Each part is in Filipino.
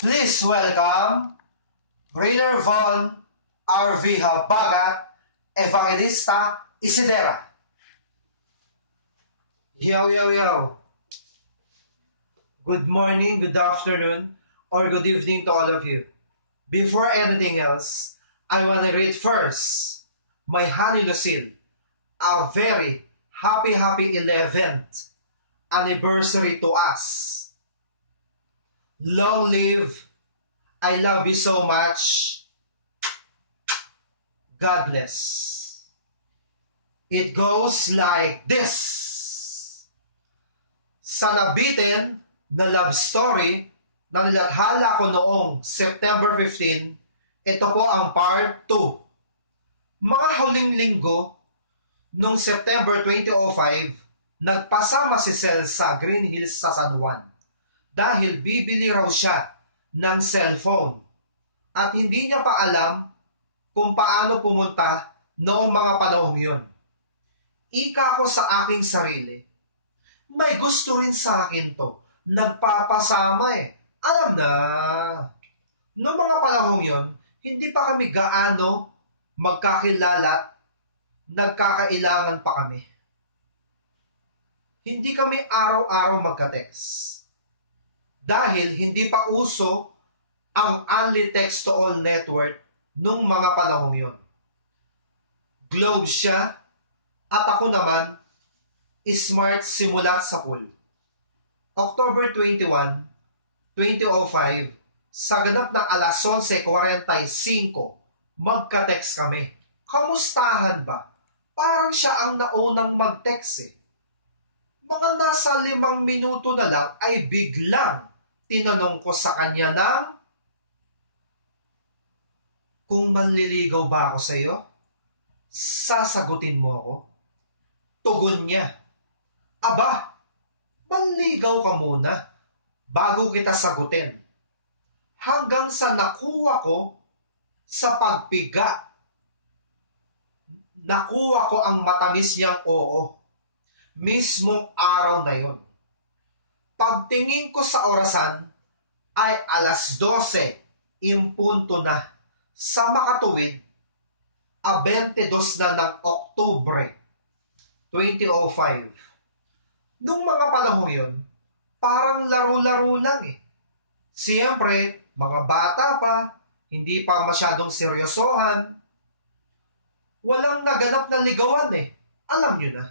Please welcome Brother Von R.V. Habagat, Evangelista Isidera. Yo. Good morning, good afternoon, or good evening to all of you. Before anything else, I want to read first my Honey Lucille, a very happy 11th anniversary to us. Long live, I love you so much. God bless. It goes like this. Sa nabitin na love story na nilathala ko noong September 15, ito po ang part 2. Mga huling linggo, noong September 2005, nagpasama si Sel sa Green Hills sa San Juan dahil bibili raw siya ng cellphone at hindi niya pa alam kung paano pumunta noong mga panahong yun. Ika ko sa aking sarili, may gusto rin sa akin to. Nagpapasama eh. Alam na. Noong mga panahong yun, hindi pa kami gaano magkakilala, nagkakailangan pa kami. Hindi kami araw-araw magka-text. Dahil hindi pa uso ang only text-to-all network nung mga panahong yun. Globe siya at ako naman smart simula sa pool. October 21, 2005, sa ganap ng alas 11:45, magka-text kami. Kamustahan ba? Parang siya ang naunang mag-text eh. Mga nasa 5 minuto na lang ay biglang tinanong ko sa kanya na kung manliligaw ba ako sa iyo, sasagutin mo ako? Tugon niya, aba, manligaw ka muna bago kita sagutin. Hanggang sa nakuha ko sa pagpiga. Nakuha ko ang matamis niyang oo. Mismong araw na yon. Pagtingin ko sa orasan ay alas 12 impunto na sa makatuwid 22 na ng Oktubre 2005. Nung mga panahon yun, parang laro-laro lang eh. Siyempre, mga bata pa, hindi pa masyadong seryosohan. Walang naganap na ligawan eh. Alam nyo na.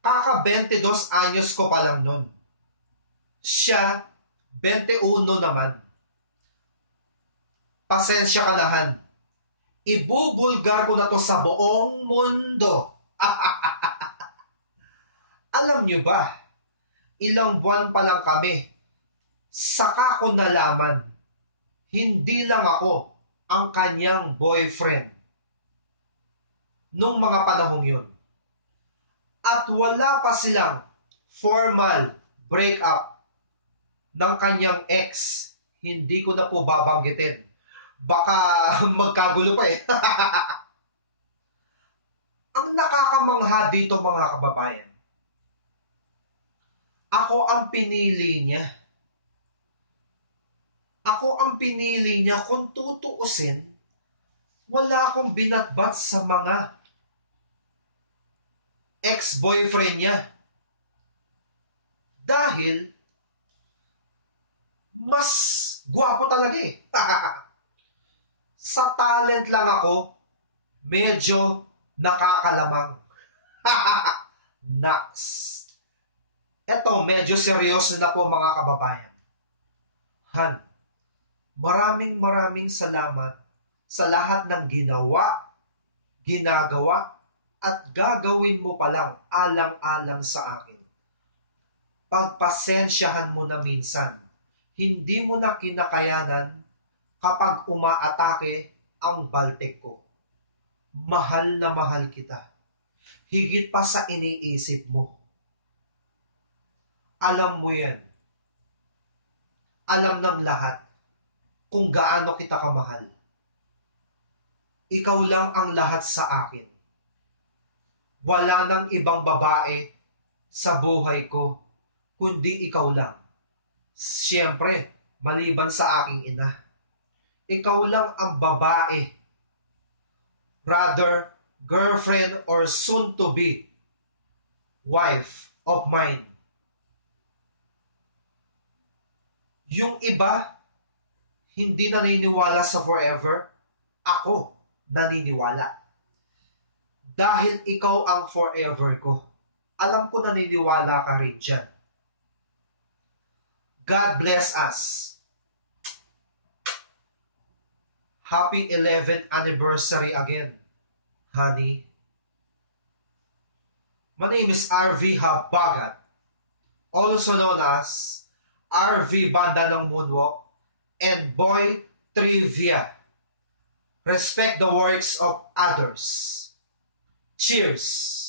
Kaka 22 anyos ko pa lang nun. Siya, 21 naman. Pasensya ka na, Han. Ibubulgar ko na to sa buong mundo. Alam nyo ba, ilang buwan pa lang kami, saka ko nalaman, hindi lang ako ang kanyang boyfriend nung mga panahong yun. At wala pa silang formal breakup ng kanyang ex. Hindi ko na po babanggitin. Baka magkagulo pa eh. Ang nakakamangha dito mga kababayan, ako ang pinili niya. Ako ang pinili niya. Kung tutuusin, wala akong binatbat sa mga ex-boyfriend niya. Dahil, mas gwapo talaga eh. Sa talent lang ako, medyo nakakalamang. Naks. Eto, medyo seryoso na po mga kababayan. Han, maraming salamat sa lahat ng ginawa, ginagawa, at gagawin mo palang alang-alang sa akin. Pagpasensyahan mo na minsan, hindi mo na kinakayanan kapag umaatake ang baltek ko. Mahal na mahal kita. Higit pa sa iniisip mo. Alam mo yan. Alam ng lahat kung gaano kita kamahal. Ikaw lang ang lahat sa akin. Wala nang ibang babae sa buhay ko, kundi ikaw lang. Siyempre, maliban sa aking ina. Ikaw lang ang babae, rather, girlfriend or soon-to-be wife of mine. Yung iba, hindi naniniwala sa forever. Ako, naniniwala. Dahil ikaw ang forever ko. Alam ko naniniwala ka rin dyan. God bless us. Happy 11th anniversary again, honey. My name is RV Habagat, also known as RV Banda ng Moonwalk and Boy Trivia. Respect the works of others. Cheers!